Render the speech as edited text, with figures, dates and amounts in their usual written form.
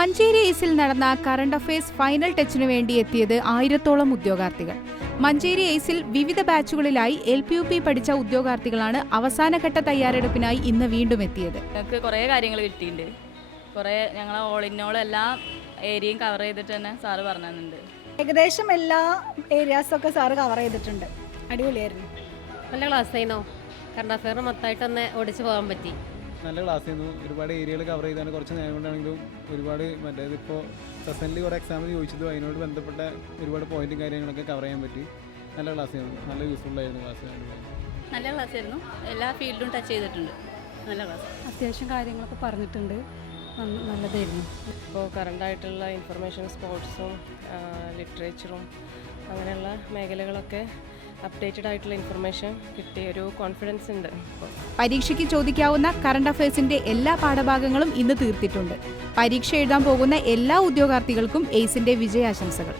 മഞ്ചേരി എയ്സിൽ നടന്ന current affairs final ടച്ചിനു വേണ്ടി എത്തിയത് 1000-ഓളം ഉദ്യോഗാർത്ഥികൾ. മഞ്ചേരി എയ്സിൽ വിവിധ ബാച്ചുകളിലായി LP-UP പഠിച്ച ഉദ്യോഗാർത്ഥികളാണ് അവസാനഘട്ട തയ്യാറെടുപ്പിനായി ഇന്ന് വീണ്ടും എത്തിയത്. ഞങ്ങൾക്ക് കുറേ കാര്യങ്ങൾ കിട്ടിയിട്ടുണ്ട്. ഞങ്ങൾ ഓൾ ഇൻ ഓൾ എല്ലാ ഏരിയയും കവർ ചെയ്തിട്ട് തന്നെ സാറ് പറഞ്ഞിട്ടുണ്ട്. ഏകദേശം എല്ലാ ഏരിയാസൊക്കെ സാറ് കവർ ചെയ്തിട്ടുണ്ട്. അടിപൊളിയായിരുന്നു. നല്ല ക്ലാസ് ആയിരുന്നു. കറണ്ട് അഫയർ മൊത്തമായിട്ട് തന്നെ ഓടിച്ചു പോകാൻ പറ്റി. നല്ല ക്ലാസ് ആയിരുന്നു. ഒരുപാട് ഏരിയകൾ കവർ ചെയ്താണ്. കുറച്ച് നേരം കൊണ്ടാണെങ്കിലും ഒരുപാട് ഇപ്പോൾ പ്രസൻ്റ്ലി കുറേ എക്സാമിന് ചോദിച്ചതും അതിനോട് ബന്ധപ്പെട്ട ഒരുപാട് പോയിന്റും കാര്യങ്ങളൊക്കെ കവർ ചെയ്യാൻ പറ്റി. നല്ല ക്ലാസ് ആയിരുന്നു. നല്ല യൂസ്ഫുൾ ആയിരുന്നു ക്ലാസ്. നല്ല ക്ലാസ് ആയിരുന്നു. എല്ലാ ഫീൽഡും ടച്ച് ചെയ്തിട്ടുണ്ട്. നല്ല ക്ലാസ്. അത്യാവശ്യം കാര്യങ്ങളൊക്കെ പറഞ്ഞിട്ടുണ്ട്. നല്ലതായിരുന്നു. ഇപ്പോൾ കറണ്ടായിട്ടുള്ള ഇൻഫർമേഷൻ, സ്പോർട്സും ലിറ്ററേച്ചറും അങ്ങനെയുള്ള മേഖലകളൊക്കെ അപ്ഡേറ്റഡ് ആയിട്ടുള്ള ഇൻഫർമേഷൻ കിട്ടിയ ഒരു കോൺഫിഡൻസ് ഉണ്ട്. പരീക്ഷയ്ക്ക് ചോദിക്കാവുന്ന കറണ്ട് അഫയേഴ്സിന്റെ എല്ലാ പാഠഭാഗങ്ങളും ഇന്ന് തീർത്തിട്ടുണ്ട്. പരീക്ഷ എഴുതാൻ പോകുന്ന എല്ലാ ഉദ്യോഗാർത്ഥികൾക്കും എയ്സിന്റെ വിജയാശംസകൾ.